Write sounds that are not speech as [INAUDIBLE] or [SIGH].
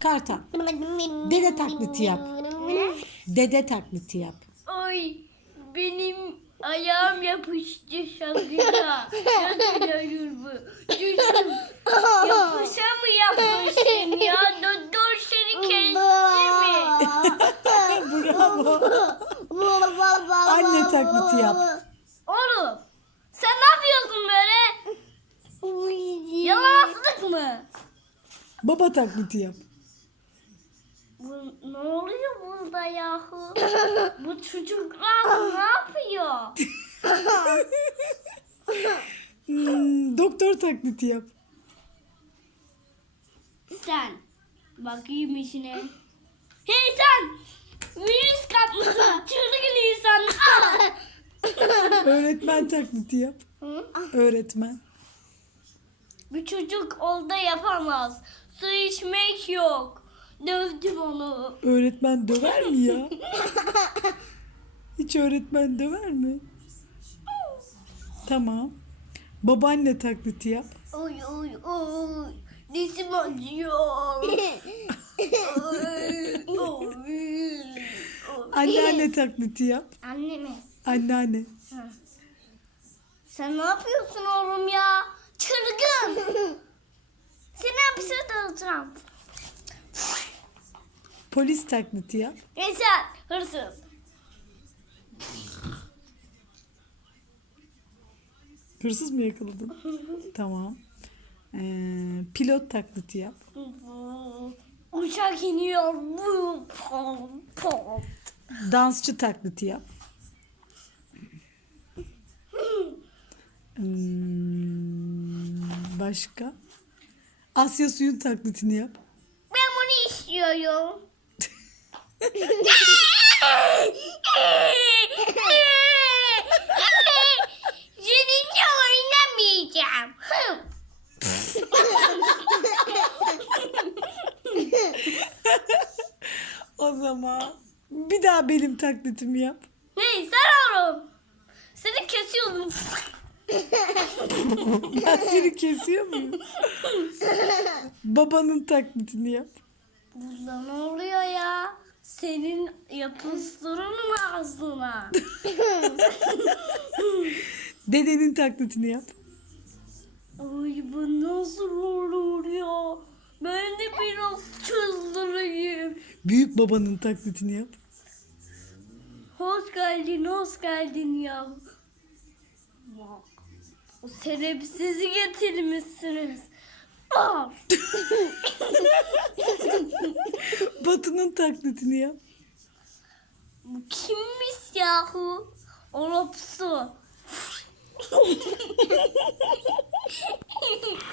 Kartal. Dede taklidi yap. Dede taklidi yap. Ay benim ayağım yapıştı şakıya. Nasıl olur bu? Çocuğum yapışa mı yapmışsın ya? Doktor seni kesti mi? Bravo. Anne taklidi yap. Oğlum sen ne yapıyorsun böyle? Yalanlık mı? Baba taklidi yap. Bu, ne oluyor burada yahu? [LAUGHS] Bu çocuklar ne yapıyor? Hmm, doktor taklidi yap. Sen bakayım işine. Hey sen! Virüs kapmışsın. [LAUGHS] Çılgın insan. Ah! [LAUGHS] Öğretmen taklidi yap. Öğretmen. Bir çocuk olda yapamaz. Su içmek yok. Dövdüm onu. Öğretmen döver mi ya? [LAUGHS] Hiç öğretmen döver mi? Tamam. Babaanne taklidi yap. Oy oy oy. Dizim acıyor. [LAUGHS] Oy, oy, oy. Anneanne taklidi yap. Anne mi? Anneanne. Sen ne yapıyorsun oğlum ya? Çılgın. Seni hapise atacağım. Polis taklidi yap. Yaşar hırsız. Hırsız mı yakaladın? [LAUGHS] tamam. Ee, pilot taklidi yap. Uçak iniyor. Dansçı taklidi yap. Hmm, başka? Asya suyun taklidini yap. Ben bunu istiyorum. Seninle oynamayacağım. O zaman bir daha benim taklidimi yap. sen oğlum. Seni kesiyorum. Ben seni kesiyor muyum? Babanın taklidini yap. Burada ne oluyor ya? Senin yapıştırın mı ağzına? [LAUGHS] Dedenin taklidini yap. Ay bu nasıl olur ya? Ben de biraz çıldırayım. Büyük babanın taklidini yap. Hoş geldin, hoş geldin ya. O sebepsizi getirmişsiniz. Ah! [LAUGHS] Batı'nın taklidini yap. Bu kimmiş yahu? Olopsu. [LAUGHS] [LAUGHS]